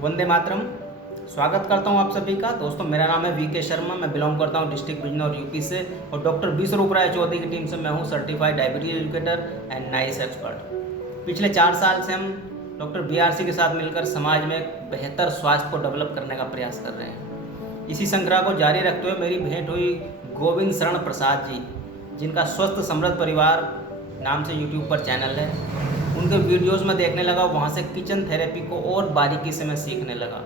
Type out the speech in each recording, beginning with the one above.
वंदे मातरम। स्वागत करता हूं आप सभी का। दोस्तों, मेरा नाम है वीके शर्मा। मैं बिलोंग करता हूं डिस्ट्रिक्ट बिजनौर यूपी से और डॉक्टर विश्वरूप राय चौधरी की टीम से मैं हूं certified diabetes educator and nice expert. पिछले 4 साल से हम डॉक्टर बीआरसी के साथ मिलकर समाज में बेहतर स्वास्थ्य को डेवलप करने का प्रयास कर रहे हैं। इसी श्रृंखला को जारी रखते हुए मेरी भेंट हुई गोविंद शरण प्रसाद जी, जिनका स्वस्थ समृद्ध परिवार नाम से यूट्यूब पर चैनल है। उनके वीडियोस में देखने लगा, वहाँ से किचन थेरेपी को और बारीकी से मैं सीखने लगा।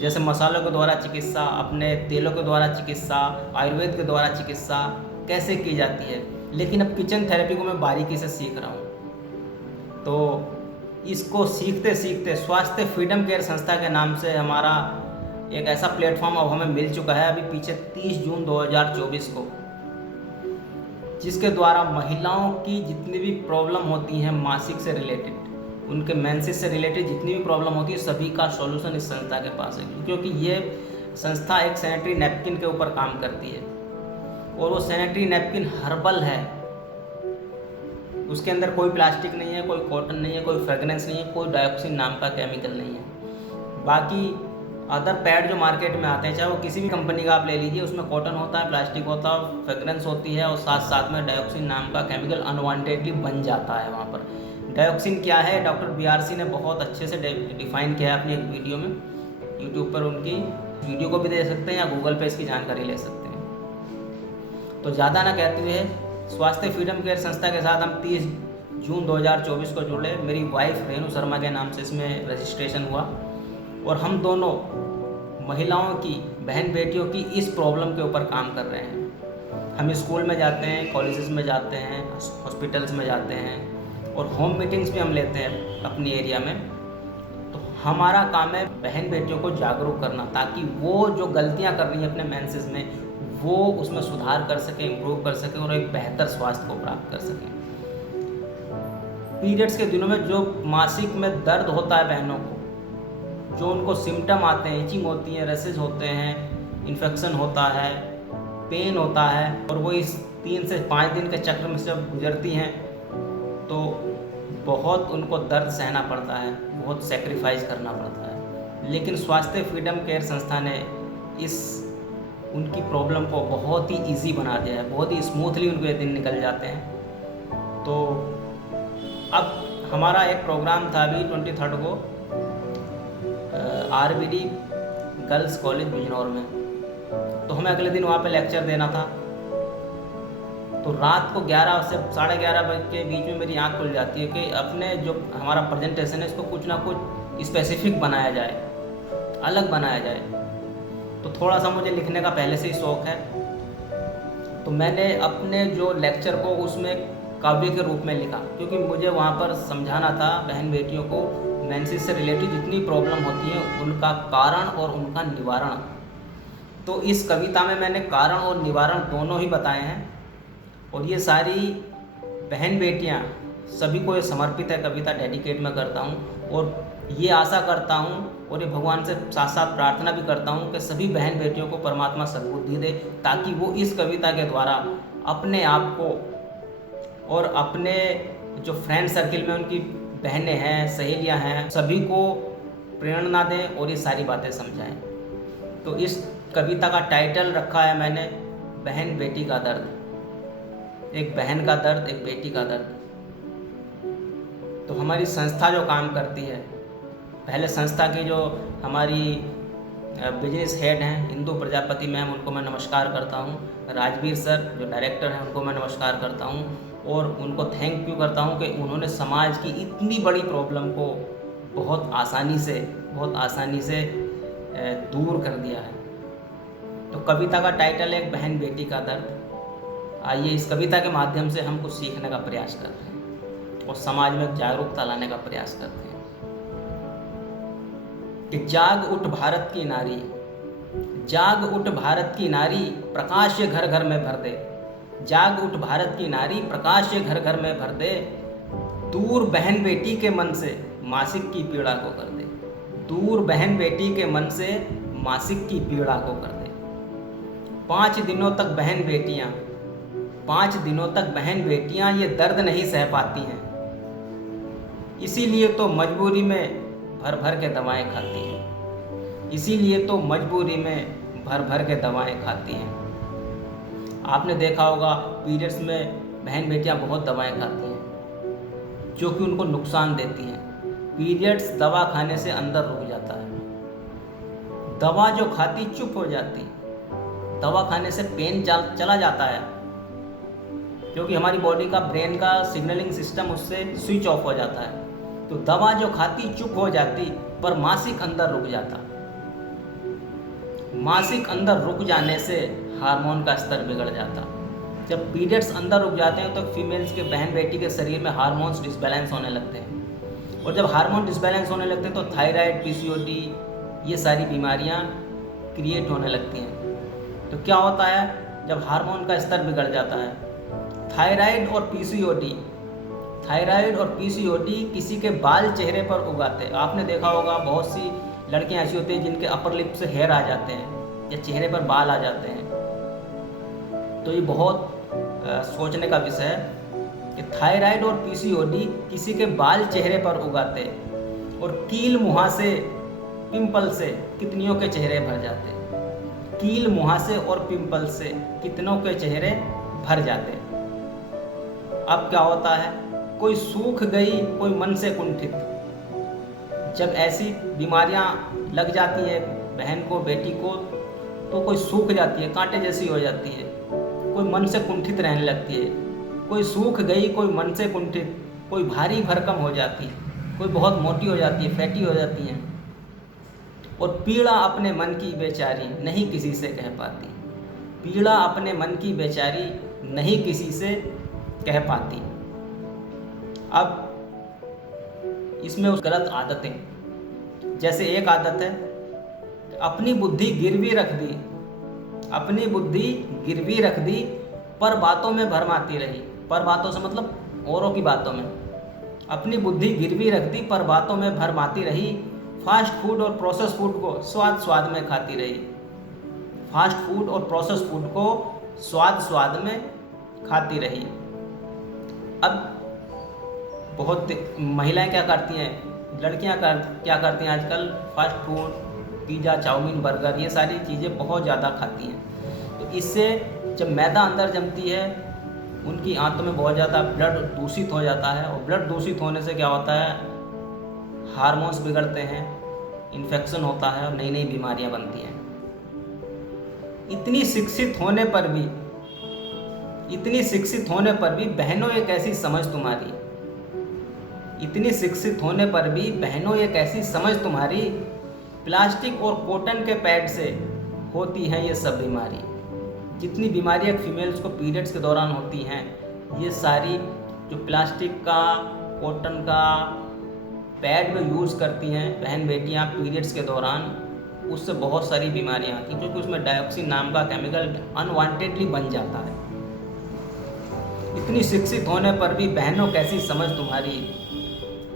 जैसे मसालों के द्वारा चिकित्सा, अपने तेलों के द्वारा चिकित्सा, आयुर्वेद के द्वारा चिकित्सा कैसे की जाती है, लेकिन अब किचन थेरेपी को मैं बारीकी से सीख रहा हूँ। तो इसको सीखते सीखते स्वास्थ्य फ्रीडम केयर संस्था के नाम से हमारा एक ऐसा प्लेटफॉर्म अब हमें मिल चुका है अभी पीछे 30 जून 2024 को, जिसके द्वारा महिलाओं की जितनी भी प्रॉब्लम होती हैं मासिक से रिलेटेड, उनके मेंसेस से रिलेटेड जितनी भी प्रॉब्लम होती है, सभी का सॉल्यूशन इस संस्था के पास है। क्योंकि ये संस्था एक सैनिटरी नैपकिन के ऊपर काम करती है और वो सैनिटरी नैपकिन हर्बल है। उसके अंदर कोई प्लास्टिक नहीं है, कोई कॉटन नहीं है, कोई फ्रेगरेंस नहीं है, कोई डायोक्सिन नाम का केमिकल नहीं है। बाकी अदर पैड जो मार्केट में आते हैं, चाहे वो किसी भी कंपनी का आप ले लीजिए, उसमें कॉटन होता है, प्लास्टिक होता है, फ्रेगरेंस होती है और साथ साथ में डायोक्सिन नाम का केमिकल अनवांटेडली बन जाता है वहाँ पर। डायोक्सिन क्या है, डॉक्टर बीआरसी ने बहुत अच्छे से डिफाइन किया है अपनी एक वीडियो में। यूट्यूब पर उनकी वीडियो को भी दे सकते हैं या गूगल पे इसकी जानकारी ले सकते हैं। तो ज़्यादा ना कहते हुए स्वास्थ्य फ्रीडम केयर संस्था के साथ हम 30 जून 2024 को जुड़े। मेरी वाइफ रेणु शर्मा के नाम से इसमें रजिस्ट्रेशन हुआ और हम दोनों महिलाओं की, बहन बेटियों की इस प्रॉब्लम के ऊपर काम कर रहे हैं। हम स्कूल में जाते हैं, कॉलेजेस में जाते हैं, हॉस्पिटल्स में जाते हैं और होम मीटिंग्स भी हम लेते हैं अपनी एरिया में। तो हमारा काम है बहन बेटियों को जागरूक करना, ताकि वो जो गलतियां कर रही हैं अपने मेंसेस में, वो उसमें सुधार कर सकें, इम्प्रूव कर सकें और एक बेहतर स्वास्थ्य को प्राप्त कर सकें। पीरियड्स के दिनों में जो मासिक में दर्द होता है बहनों को, जो उनको सिम्टम आते हैं, इचिंग होती है, रैसेज होते हैं, इन्फेक्शन होता है, पेन होता है और वो इस 3 से 5 दिन के चक्र में से गुजरती हैं, तो बहुत उनको दर्द सहना पड़ता है, बहुत सेक्रीफाइस करना पड़ता है। लेकिन स्वास्थ्य फ्रीडम केयर संस्था ने उनकी प्रॉब्लम को बहुत ही ईजी बना दिया है, बहुत ही स्मूथली उनको ये दिन निकल जाते हैं। तो अब हमारा एक प्रोग्राम था अभी 23 को आरबीडी गर्ल्स कॉलेज बिजनौर में, तो हमें अगले दिन वहाँ पे लेक्चर देना था। तो रात को 11 से 11:30 बजे के बीच में मेरी आँख खुल जाती है कि अपने जो हमारा प्रेजेंटेशन है इसको कुछ ना कुछ स्पेसिफिक बनाया जाए, अलग बनाया जाए। तो थोड़ा सा मुझे लिखने का पहले से ही शौक़ है, तो मैंने अपने जो लेक्चर को उसमें काव्य के रूप में लिखा, क्योंकि मुझे वहाँ पर समझाना था बहन बेटियों को मेंसेस से रिलेटेड जितनी प्रॉब्लम होती है उनका कारण और उनका निवारण। तो इस कविता में मैंने कारण और निवारण दोनों ही बताए हैं और ये सारी बहन बेटियां सभी को ये समर्पित है कविता, डेडिकेट मैं करता हूँ और ये आशा करता हूँ और ये भगवान से साथ साथ प्रार्थना भी करता हूँ कि सभी बहन बेटियों को परमात्मा सद्बुद्धि दे, ताकि वो इस कविता के द्वारा अपने आप को और अपने जो फ्रेंड सर्किल में उनकी बहनें हैं, सहेलियां हैं, सभी को प्रेरणा दें और ये सारी बातें समझाएं। तो इस कविता का टाइटल रखा है मैंने बहन बेटी का दर्द। एक बहन का दर्द, एक बेटी का दर्द। तो हमारी संस्था जो काम करती है, पहले संस्था की जो हमारी बिजनेस हेड हैं इंदु प्रजापति मैम, उनको मैं नमस्कार करता हूँ। राजवीर सर जो डायरेक्टर हैं उनको मैं नमस्कार करता हूँ और उनको थैंक यू करता हूँ कि उन्होंने समाज की इतनी बड़ी प्रॉब्लम को बहुत आसानी से दूर कर दिया है। तो कविता का टाइटल है बहन बेटी का दर्द। आइए इस कविता के माध्यम से हम कुछ सीखने का प्रयास कर रहे हैं और समाज में जागरूकता लाने का प्रयास करते हैं कि जाग उठ भारत की नारी, जाग उठ भारत की नारी, प्रकाश ये घर घर में भर दे। जाग उठ भारत की नारी, प्रकाश ये घर घर में भर दे। दूर बहन बेटी के मन से मासिक की पीड़ा को कर दे। दूर बहन बेटी के मन से मासिक की पीड़ा को कर दे। 5 दिनों तक बहन बेटियां ये दर्द नहीं सह पाती हैं। इसीलिए तो मजबूरी में भर भर के दवाएं खाती हैं। इसीलिए तो मजबूरी में भर भर के दवाएं खाती हैं। आपने देखा होगा पीरियड्स में बहन बेटियां बहुत दवाएं खाती हैं जो कि उनको नुकसान देती हैं। पीरियड्स दवा खाने से अंदर रुक जाता है। दवा जो खाती चुप हो जाती, दवा खाने से पेन चला जाता है, क्योंकि हमारी बॉडी का, ब्रेन का सिग्नलिंग सिस्टम उससे स्विच ऑफ हो जाता है। तो दवा जो खाती चुप हो जाती, पर मासिक अंदर रुक जाता। मासिक अंदर रुक जाने से हार्मोन का स्तर बिगड़ जाता। जब पीरियड्स अंदर रुक जाते हैं तो फीमेल्स के, बहन बेटी के शरीर में हार्मोन्स डिसबैलेंस होने लगते हैं, और जब हार्मोन डिसबैलेंस होने लगते हैं तो थायराइड, पीसीओडी, ये सारी बीमारियां क्रिएट होने लगती हैं। तो क्या होता है जब हार्मोन का स्तर बिगड़ जाता है? थायराइड और पीसीओडी किसी के बाल चेहरे पर उगाते हैं। आपने देखा होगा बहुत सी लड़कियां ऐसी होती हैं जिनके अपर लिप से हेयर आ जाते हैं या चेहरे पर बाल आ जाते हैं। तो ये बहुत सोचने का विषय है कि थायराइड और पीसीओडी किसी के बाल चेहरे पर उगाते हैं, और कील मुहासे, पिंपल से कितनियों के चेहरे भर जाते हैं। कील मुहासे और पिंपल से कितनों के चेहरे भर जाते हैं। अब क्या होता है, कोई सूख गई, कोई मन से कुंठित। जब ऐसी बीमारियां लग जाती है बहन को, बेटी को, तो कोई सूख जाती है, कांटे जैसी हो जाती है, कोई मन से कुंठित रहने लगती है। कोई सूख गई, कोई मन से कुंठित, कोई भारी भरकम हो जाती है, कोई बहुत मोटी हो जाती है, फैटी हो जाती हैं। और पीड़ा अपने मन की बेचारी नहीं किसी से कह पाती। पीड़ा अपने मन की बेचारी नहीं किसी से कह पाती। अब इसमें उस गलत आदतें, जैसे एक आदत है, अपनी बुद्धि गिरवी रख दी, अपनी बुद्धि गिरवी रख दी, पर बातों में भरमाती रही। पर बातों से मतलब औरों की बातों में। अपनी बुद्धि गिरवी रख दी, पर बातों में भरमाती रही। फास्ट फूड और प्रोसेस फूड को स्वाद स्वाद में खाती रही। फास्ट फूड और प्रोसेस फूड को स्वाद स्वाद में खाती रही। अब बहुत महिलाएं क्या करती हैं, लड़कियां क्या करती हैं आजकल, fast food, pizza, chow mein, burger, ये सारी चीज़ें बहुत ज़्यादा खाती हैं। तो इससे जब मैदा अंदर जमती है, उनकी आंतों में बहुत ज़्यादा ब्लड दूषित हो जाता है, और ब्लड दूषित होने से क्या होता है, हार्मोन्स बिगड़ते हैं, इन्फेक्शन होता है और नई नई बीमारियां बनती हैं। इतनी शिक्षित होने पर भी बहनों एक ऐसी समझ तुम्हारी, इतनी शिक्षित होने पर भी बहनों एक ऐसी समझ तुम्हारी, प्लास्टिक और कॉटन के पैड से होती हैं ये सब बीमारी। जितनी बीमारियां फीमेल्स को पीरियड्स के दौरान होती हैं, ये सारी जो प्लास्टिक का, कॉटन का पैड में यूज़ करती हैं बहन बेटियां पीरियड्स के दौरान, उससे बहुत सारी बीमारियां आती हैं, क्योंकि उसमें डायोक्सिन नाम का केमिकल अनवांटेडली बन जाता है। इतनी शिक्षित होने पर भी बहनों कैसी समझ तुम्हारी,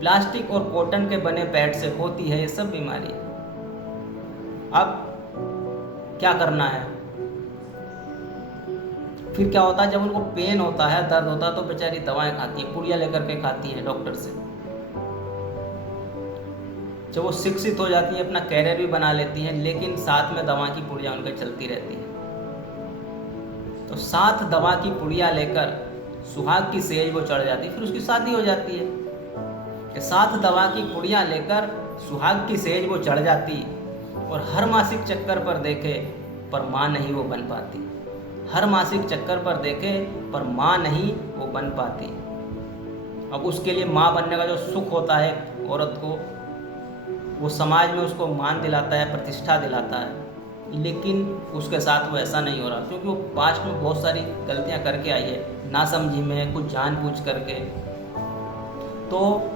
प्लास्टिक और कॉटन के बने पैड से होती है ये सब बीमारी। अब क्या करना है, फिर क्या होता है, जब उनको पेन होता है, दर्द होता है, तो बेचारी दवाएं खाती है, पुड़िया लेकर के खाती हैं डॉक्टर से। जब वो शिक्षित हो जाती हैं, अपना कैरियर भी बना लेती हैं, लेकिन साथ में दवा की पुड़िया उनके चलती रहती है। तो साथ दवा की पुड़िया लेकर सुहाग की सेज वो चढ़ जाती है, फिर उसकी शादी हो जाती है। कि साथ दवा की पुड़िया लेकर सुहाग की सेज वो चढ़ जाती, और हर मासिक चक्कर पर देखे पर माँ नहीं वो बन पाती। हर मासिक चक्कर पर देखे पर माँ नहीं वो बन पाती। अब उसके लिए माँ बनने का जो सुख होता है औरत को, वो समाज में उसको मान दिलाता है, प्रतिष्ठा दिलाता है, लेकिन उसके साथ वो ऐसा नहीं हो रहा, क्योंकि वो पास्ट में बहुत सारी गलतियां करके आई है, नासमझी में, कुछ जानबूझ करके। तो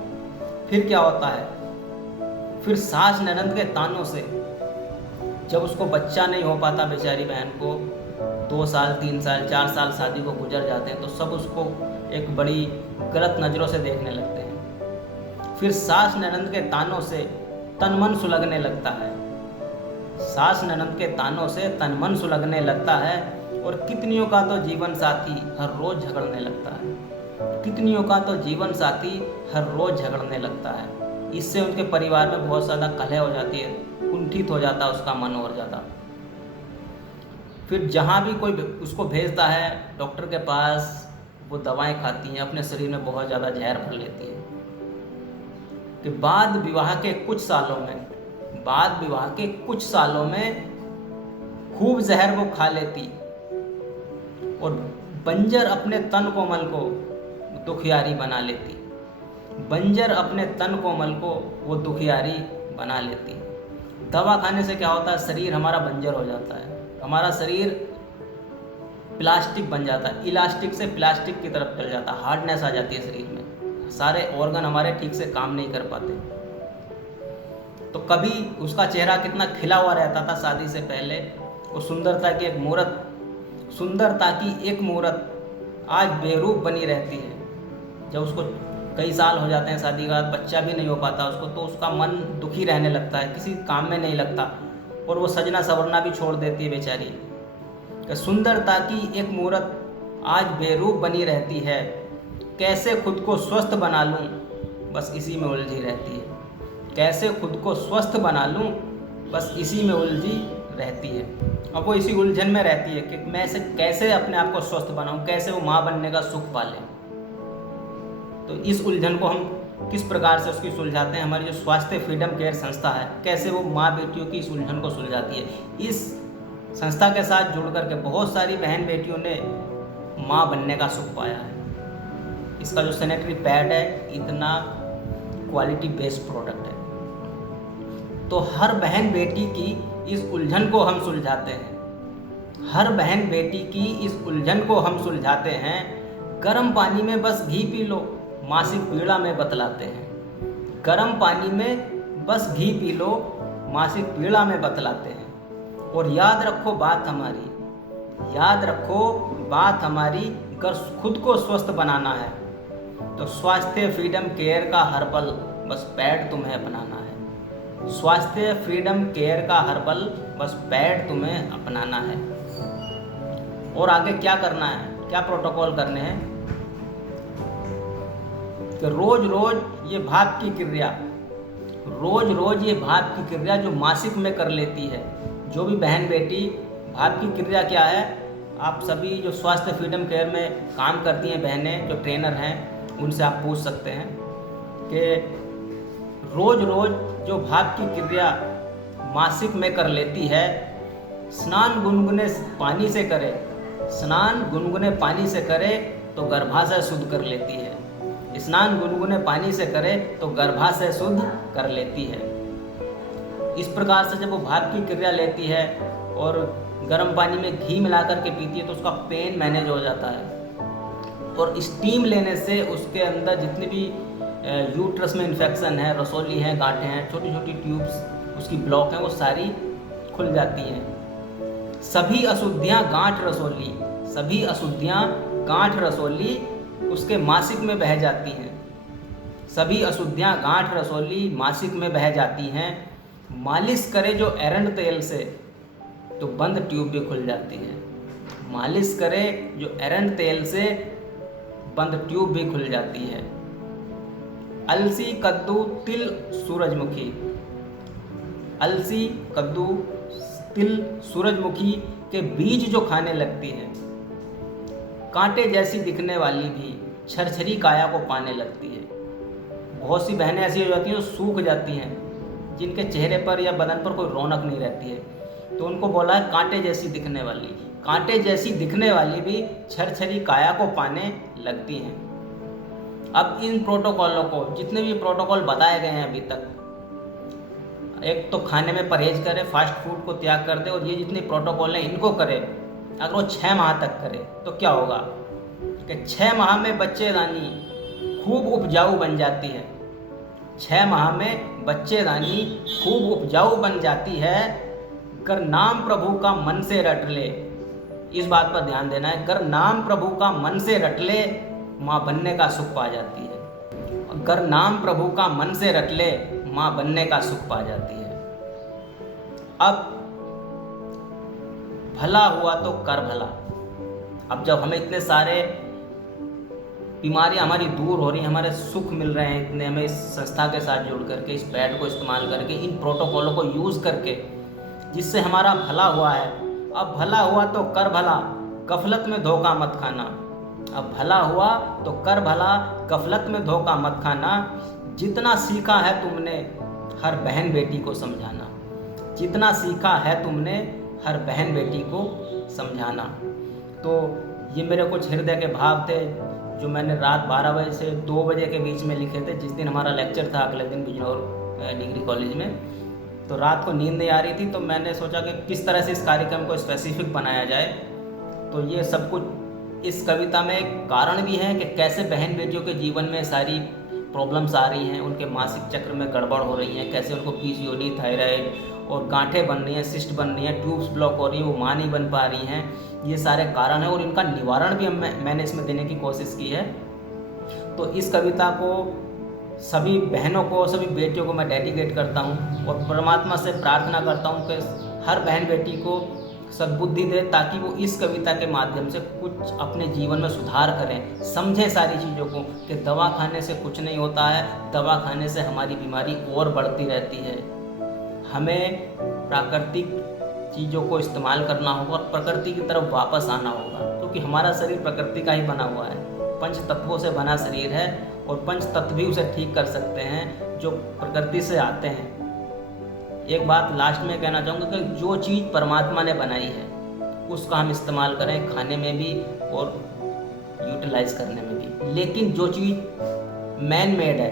फिर क्या होता है, फिर सास ननद के तानों से जब उसको बच्चा नहीं हो पाता, बेचारी बहन को 2 साल, 3 साल, 4 साल शादी को गुजर जाते हैं, तो सब उसको एक बड़ी गलत नज़रों से देखने लगते हैं। फिर सास ननद के तानों से तन मन सुलगने लगता है। सास ननद के तानों से तन मन सुलगने लगता है, और कितनियों का तो जीवन साथी हर रोज झगड़ने लगता है। कितनियों का तो जीवन साथी हर रोज झगड़ने लगता है। इससे उनके परिवार में बहुत ज़्यादा कलह हो जाती है, कुंठित हो जाता है उसका मन और ज़्यादा। फिर जहाँ भी कोई उसको भेजता है डॉक्टर के पास, वो दवाएं खाती हैं, अपने शरीर में बहुत ज़्यादा जहर भर लेती है। कि बाद विवाह के कुछ सालों में खूब जहर वो खा लेती और बंजर अपने तन कोमल को दुखियारी बना लेती। वो दुखियारी बना लेती। दवा खाने से क्या होता है, शरीर हमारा बंजर हो जाता है, हमारा शरीर प्लास्टिक बन जाता है, इलास्टिक से प्लास्टिक की तरफ चल जाता है, हार्डनेस आ जाती है शरीर में, सारे ऑर्गन हमारे ठीक से काम नहीं कर पाते। तो कभी उसका चेहरा कितना खिला हुआ रहता था शादी से पहले, वो सुंदरता की एक मूरत आज बेरूप बनी रहती है। जब उसको कई साल हो जाते हैं शादी के बाद, बच्चा भी नहीं हो पाता उसको, तो उसका मन दुखी रहने लगता है, किसी काम में नहीं लगता और वो सजना संवरना भी छोड़ देती है बेचारी। सुंदरता की एक मूरत आज बेरूप बनी रहती है, कैसे खुद को स्वस्थ बना लूं, बस इसी में उलझी रहती है। कैसे खुद को स्वस्थ बना लूं, बस इसी में उलझी रहती है। अब वो इसी उलझन में रहती है कि मैं इसे कैसे अपने आप को स्वस्थ बनाऊं, कैसे वो माँ बनने का सुख पाले। तो इस उलझन को हम किस प्रकार से उसकी सुलझाते हैं, हमारी जो स्वास्थ्य फ्रीडम केयर संस्था है, कैसे वो माँ बेटियों की इस उलझन को सुलझाती है। इस संस्था के साथ जुड़ करके बहुत सारी बहन बेटियों ने माँ बनने का सुख पाया है। इसका जो सैनिटरी पैड है इतना क्वालिटी बेस्ड प्रोडक्ट है। तो हर बहन बेटी की इस उलझन को हम सुलझाते हैं, गर्म पानी में बस घी पी लो, मासिक पीड़ा में बतलाते हैं। गर्म पानी में बस घी पी लो, मासिक पीड़ा में बतलाते हैं। और याद रखो बात हमारी, अगर खुद को स्वस्थ बनाना है तो स्वास्थ्य फ्रीडम केयर का हर्बल बस पैड तुम्हें अपनाना है। स्वास्थ्य फ्रीडम केयर का हर्बल बस पैड तुम्हें अपनाना है। और आगे क्या करना है, क्या प्रोटोकॉल करने हैं कि रोज रोज ये भाप की क्रिया जो मासिक में कर लेती है, जो भी बहन बेटी, भाप की क्रिया क्या है, आप सभी जो स्वास्थ्य फ्रीडम केयर में काम करती हैं बहनें, जो ट्रेनर हैं, उनसे आप पूछ सकते हैं कि रोज रोज जो भाप की क्रिया मासिक में कर लेती है, स्नान गुनगुने पानी से करे तो गर्भाशय शुद्ध कर लेती है। स्नान गुनगुने पानी से करे तो गर्भाशय शुद्ध कर लेती है। इस प्रकार से जब वो भाप की क्रिया लेती है और गर्म पानी में घी मिलाकर के पीती है तो उसका पेन मैनेज हो जाता है। और स्टीम लेने से उसके अंदर जितनी भी यूट्रस में इन्फेक्शन है, रसौली हैं, गांठें हैं, छोटी छोटी ट्यूब्स उसकी ब्लॉक हैं, वो सारी खुल जाती हैं। सभी अशुद्धियाँ गांठ रसौली उसके मासिक में बह जाती हैं। मालिश करे जो एरंड तेल से तो बंद ट्यूब भी खुल जाती है। अलसी, कद्दू, तिल, सूरजमुखी के बीज जो खाने लगती है, कांटे जैसी दिखने वाली भी छरछरी काया को पाने लगती है। बहुत सी बहनें ऐसी हो जाती हैं जो सूख जाती हैं, जिनके चेहरे पर या बदन पर कोई रौनक नहीं रहती है, तो उनको बोला है कांटे जैसी दिखने वाली भी छरछरी काया को पाने लगती हैं। अब इन प्रोटोकॉलों को, जितने भी प्रोटोकॉल बताए गए हैं अभी तक, एक तो खाने में परहेज करे, फास्ट फूड को त्याग कर दे, और ये जितने प्रोटोकॉल हैं इनको करे। अगर वो 6 माह तक करे तो क्या होगा कि 6 माह में बच्चेदानी खूब उपजाऊ बन जाती है। 6 माह में बच्चेदानी खूब उपजाऊ बन जाती है। कर नाम प्रभु का मन से रट ले, इस बात पर ध्यान देना है। कर नाम प्रभु का मन से रट ले, माँ बनने का सुख पा जाती है। अगर नाम प्रभु का मन से रट ले, माँ बनने का सुख पा जाती है। अब भला हुआ तो कर भला। अब जब हमें इतने सारे बीमारियां हमारी दूर हो रही हैं, हमारे सुख मिल रहे हैं इतने, हमें इस संस्था के साथ जुड़ करके, इस पैड को इस्तेमाल करके, इन प्रोटोकॉलों को यूज़ करके, जिससे हमारा भला हुआ है। अब भला हुआ तो कर भला, गफलत में धोखा मत खाना। अब भला हुआ तो कर भला, गफलत में धोखा मत खाना। जितना सीखा है तुमने हर बहन बेटी को समझाना, जितना सीखा है तुमने हर बहन बेटी को समझाना। तो ये मेरे कुछ हृदय के भाव थे जो मैंने रात 12 बजे से 2 बजे के बीच में लिखे थे, जिस दिन हमारा लेक्चर था अगले दिन बिजनौर डिग्री कॉलेज में। तो रात को नींद नहीं आ रही थी, तो मैंने सोचा कि किस तरह से इस कार्यक्रम को स्पेसिफिक बनाया जाए। तो ये सब कुछ इस कविता में एक कारण भी है कि कैसे बहन बेटियों के जीवन में सारी प्रॉब्लम्स आ रही हैं, उनके मासिक चक्र में गड़बड़ हो रही हैं, कैसे उनको पीसीओडी, थायराइड और गांठें बन रही हैं, सिस्ट बन रही हैं, ट्यूब्स ब्लॉक हो रही हैं, वो मां नहीं बन पा रही हैं। ये सारे कारण हैं और इनका निवारण भी मैंने इसमें देने की कोशिश की है। तो इस कविता को सभी बहनों को, सभी बेटियों को मैं डेडिकेट करता हूँ और परमात्मा से प्रार्थना करता हूँ कि हर बहन बेटी को सद्बुद्धि दे, ताकि वो इस कविता के माध्यम से कुछ अपने जीवन में सुधार करें, समझें सारी चीज़ों को कि दवा खाने से कुछ नहीं होता है, दवा खाने से हमारी बीमारी और बढ़ती रहती है। हमें प्राकृतिक चीज़ों को इस्तेमाल करना होगा और प्रकृति की तरफ वापस आना होगा, क्योंकि हमारा शरीर प्रकृति का ही बना हुआ है, पंच तत्वों से बना शरीर है और पंच तत्व भी उसे ठीक कर सकते हैं जो प्रकृति से आते हैं। एक बात लास्ट में कहना चाहूँगा कि जो चीज़ परमात्मा ने बनाई है उसका हम इस्तेमाल करें, खाने में भी और यूटिलाइज करने में भी। लेकिन जो चीज़ मैन मेड है,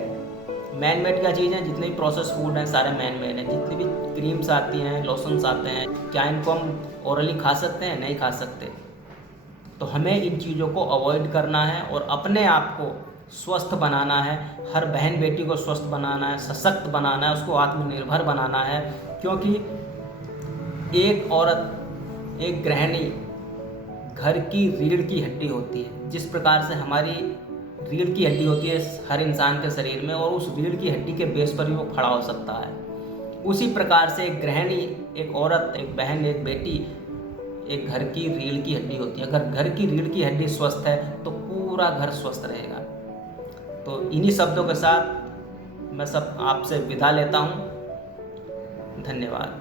मैन मेड क्या चीज़ है, जितने भी प्रोसेस फूड हैं सारे मैन मेड हैं। जितनी भी क्रीम्स आती हैं, लोशंस आते हैं, क्या इनको हम ओरली खा सकते हैं? नहीं खा सकते। तो हमें इन चीज़ों को अवॉइड करना है और अपने आप को स्वस्थ बनाना है, हर बहन बेटी को स्वस्थ बनाना है, सशक्त बनाना है, उसको आत्मनिर्भर बनाना है। क्योंकि एक औरत, एक गृहिणी घर की रीढ़ की हड्डी होती है। जिस प्रकार से हमारी रीढ़ की हड्डी होती है हर इंसान के शरीर में, और उस रीढ़ की हड्डी के बेस पर ही वो खड़ा हो सकता है, उसी प्रकार से एक गृहिणी, एक औरत, एक बहन, एक बेटी एक घर की रीढ़ की हड्डी होती है। अगर घर की रीढ़ की हड्डी स्वस्थ है तो पूरा घर स्वस्थ रहेगा। तो इन्हीं शब्दों के साथ मैं सब आपसे विदा लेता हूँ। धन्यवाद।